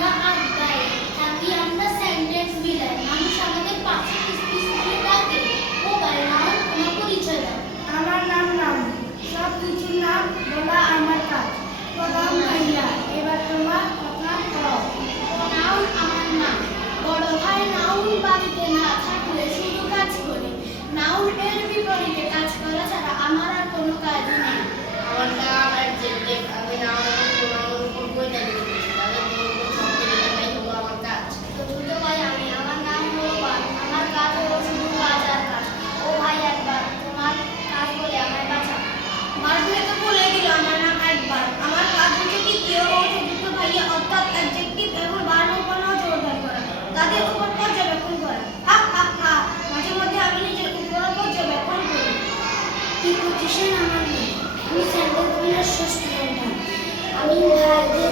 আমরা আড্ডায় থাকি, আমরা সেন্টেন্স বিলাই, মানুষ আমাদের পাশে কিসমিস বলে ডাকে। ও ভাই নাও, তোমার পরিচয় দাও। আমার নাম নাম, সব কিছুর নাম বলা আমার কাজ। প্রধান ভাইয়া, এবার তোমার কথা কও। নাউন আমার নাম। বড় ভাই নাউন বাড়িতে না থাকলে শুধু কাজ করে। নাউন এর বিপরীতে কাজ করা ছাড়া আমার আর কোনো কাজ নেই। আমার নাম অ্যাডজেক্টিভ, আমি নাউন এবং প্রোনাউনের উপর বইটা লিখেছি, তাদের উপর শব্দ লেখাটাই হলো আমার কাজ। চতুর্থ ভাই আমি, আমার নাম হলো বান, আমার কাজ হলো শুধু কাজ আর কাজ। ও ভাই একবার তোমার কাজ বলে আমায় বাঁচা। মাঝে তো বলে দিল আমার নাম একবার, আমার কাজ হচ্ছে তৃতীয় ও চতুর্থ ভাইয়া অর্থাৎ অ্যাডজেক্টিভ এবং ভার্ব উপর জোরদার করা, তাদের উপর পর্যবেক্ষণ করা। হা হা হা, মাঝে মধ্যে আমি নিজের উপর পর্যবেক্ষণ করি। প্রিপোজিশন আমার নাম, আমি সেন্টেন্স বিলের ষষ্ঠ নাম। আমি ভাইদের